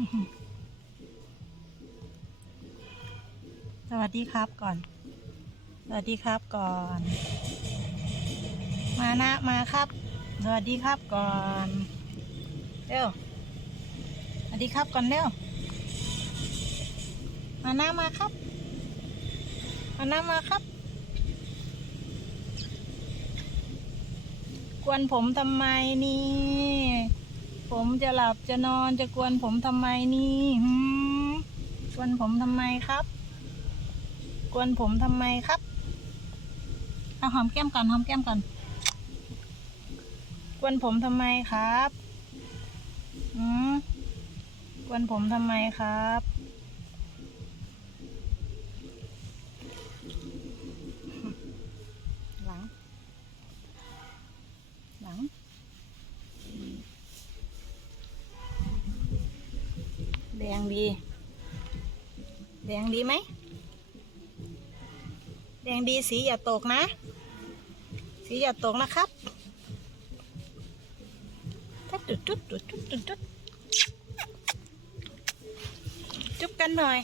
สวัสดีครับก่อน สวัสดีครับก่อน มานะมาครับ สวัสดีครับก่อนเร็วสวัสดีครับก่อนเร็วมาหน้ามาครับมาหน้ามาครับ กวนผมทำไมนี่ จะหลับจะนอนจะกวนผมทำไมนี่หืมกวนผมทำไมครับ กวนผมทำไมครับเอาหอมแก้มก่อนหอมแก้มก่อน กวนผมทำไมครับอืมกวนผมทำไมครับ แดงดี แดงดีไหม แดงดีสีอย่าตกนะ สีอย่าตกนะครับถ้าจุดจุดจุดจุดจุดจุดจุบกันหน่อย